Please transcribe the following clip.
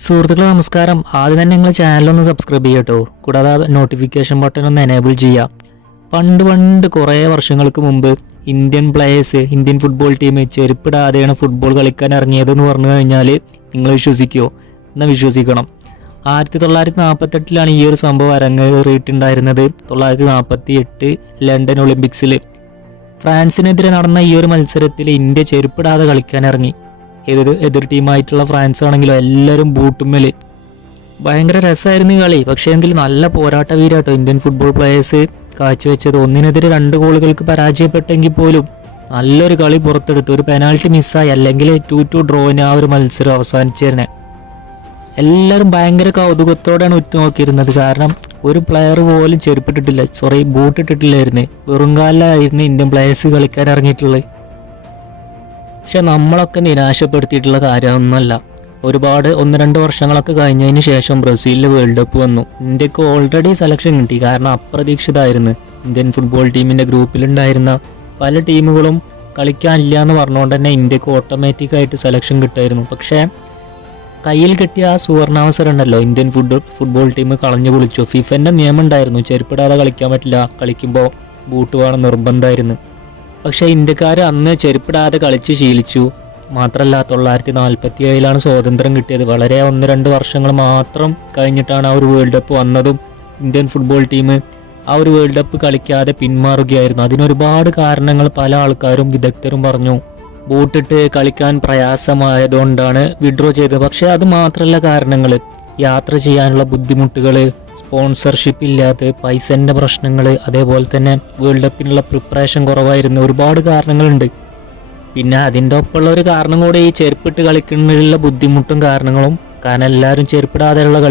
സുഹൃത്തുക്കളെ നമസ്കാരം. ആദ്യം തന്നെ നിങ്ങൾ ചാനലൊന്ന് സബ്സ്ക്രൈബ് ചെയ്യട്ടോ. കൂടാതെ നോട്ടിഫിക്കേഷൻ ബട്ടൺ ഒന്ന് എനേബിൾ ചെയ്യുക. പണ്ട് കുറേ വർഷങ്ങൾക്ക് മുമ്പ് Indian players, Indian football team ചെരുപ്പിടാതെയാണ് ഫുട്ബോൾ കളിക്കാൻ ഇറങ്ങിയതെന്ന് പറഞ്ഞു കഴിഞ്ഞാൽ നിങ്ങൾ വിശ്വസിക്കുമോ? എന്നാൽ വിശ്വസിക്കണം. 1948 ഈ ഒരു സംഭവം അരങ്ങേറിയിട്ടുണ്ടായിരുന്നത്. 1948 ലണ്ടൻ ഒളിമ്പിക്സിൽ ഫ്രാൻസിനെതിരെ നടന്ന ഈ ഒരു മത്സരത്തിൽ ഇന്ത്യ ചെരുപ്പിടാതെ കളിക്കാൻ ഇറങ്ങി. എതിർ ടീമായിട്ടുള്ള ഫ്രാൻസ് ആണെങ്കിലും എല്ലാവരും ബൂട്ടുമ്മൽ. ഭയങ്കര രസമായിരുന്നു ഈ കളി. പക്ഷേ എങ്കിൽ നല്ല പോരാട്ട വീരാട്ടോ ഇന്ത്യൻ ഫുട്ബോൾ പ്ലേയേഴ്സ് കാഴ്ചവെച്ചത്. 1-2 ഗോളുകൾക്ക് പരാജയപ്പെട്ടെങ്കിൽ പോലും നല്ലൊരു കളി പുറത്തെടുത്തു. ഒരു പെനാൽറ്റി മിസ്സായി, അല്ലെങ്കിൽ 2-2 ഡ്രോയിന് ആ ഒരു മത്സരം അവസാനിച്ചേനെ. എല്ലാവരും ഭയങ്കര കൗതുകത്തോടെയാണ് ഉറ്റുനോക്കിയിരുന്നത്. കാരണം ഒരു പ്ലെയർ പോലും ബൂട്ടിട്ടിട്ടില്ലായിരുന്നു. വെറും കാലിലായിരുന്നു ഇന്ത്യൻ പ്ലേയേഴ്സ് കളിക്കാൻ ഇറങ്ങിയിട്ടുള്ളത്. പക്ഷെ നമ്മളൊക്കെ നിരാശപ്പെടുത്തിയിട്ടുള്ള കാര്യമൊന്നുമല്ല. ഒരുപാട് 1-2 വർഷങ്ങളൊക്കെ കഴിഞ്ഞതിന് ശേഷം ബ്രസീലിൽ വേൾഡ് കപ്പ് വന്നു. ഇന്ത്യക്ക് ഓൾറെഡി സെലക്ഷൻ കിട്ടി. കാരണം അപ്രതീക്ഷിതമായിരുന്നു. ഇന്ത്യൻ ഫുട്ബോൾ ടീമിൻ്റെ ഗ്രൂപ്പിലുണ്ടായിരുന്ന പല ടീമുകളും കളിക്കാനില്ല എന്ന് പറഞ്ഞുകൊണ്ട് തന്നെ ഇന്ത്യക്ക് ഓട്ടോമാറ്റിക്കായിട്ട് സെലക്ഷൻ കിട്ടുമായിരുന്നു. പക്ഷേ കയ്യിൽ കിട്ടിയ ആ സുവർണാവസരം ഉണ്ടല്ലോ, ഇന്ത്യൻ ഫുട്ബോൾ ടീം കളഞ്ഞു കുളിച്ചു. ഫിഫൻ്റെ നിയമം ഉണ്ടായിരുന്നു, ചെരുപ്പിടാതെ കളിക്കാൻ പറ്റില്ല, കളിക്കുമ്പോൾ ബൂട്ട് വേണം നിർബന്ധമായിരുന്നു. പക്ഷേ ഇന്ത്യക്കാർ അന്ന് ചെരുപ്പിടാതെ കളിച്ച് ശീലിച്ചു. മാത്രമല്ല 1947 സ്വാതന്ത്ര്യം കിട്ടിയത്. വളരെ 1-2 വർഷങ്ങൾ മാത്രം കഴിഞ്ഞിട്ടാണ് ആ ഒരു വേൾഡ് കപ്പ് വന്നതും ഇന്ത്യൻ ഫുട്ബോൾ ടീം ആ ഒരു വേൾഡ് കപ്പ് കളിക്കാതെ പിന്മാറുകയായിരുന്നു. അതിനൊരുപാട് കാരണങ്ങൾ പല ആൾക്കാരും വിദഗ്ധരും പറഞ്ഞു. ബൂട്ടിട്ട് കളിക്കാൻ പ്രയാസമായതുകൊണ്ടാണ് വിഡ്രോ ചെയ്തത്. പക്ഷേ അത് മാത്രമല്ല കാരണങ്ങൾ. യാത്ര ചെയ്യാനുള്ള ബുദ്ധിമുട്ടുകൾ, സ്പോൺസർഷിപ്പ് ഇല്ലാത്ത, പൈസൻ്റെ പ്രശ്നങ്ങൾ, അതേപോലെ തന്നെ വേൾഡ് കപ്പിനുള്ള പ്രിപ്പറേഷൻ കുറവായിരുന്നു. ഒരുപാട് കാരണങ്ങളുണ്ട്. പിന്നെ അതിൻ്റെ ഒപ്പമുള്ള ഒരു കാരണം കൂടെ ഈ ചെരുപ്പിട്ട് കളിക്കുന്നതിലുള്ള ബുദ്ധിമുട്ടും കാരണങ്ങളും. കാരണം എല്ലാവരും ചെരുപ്പിടാതെയുള്ള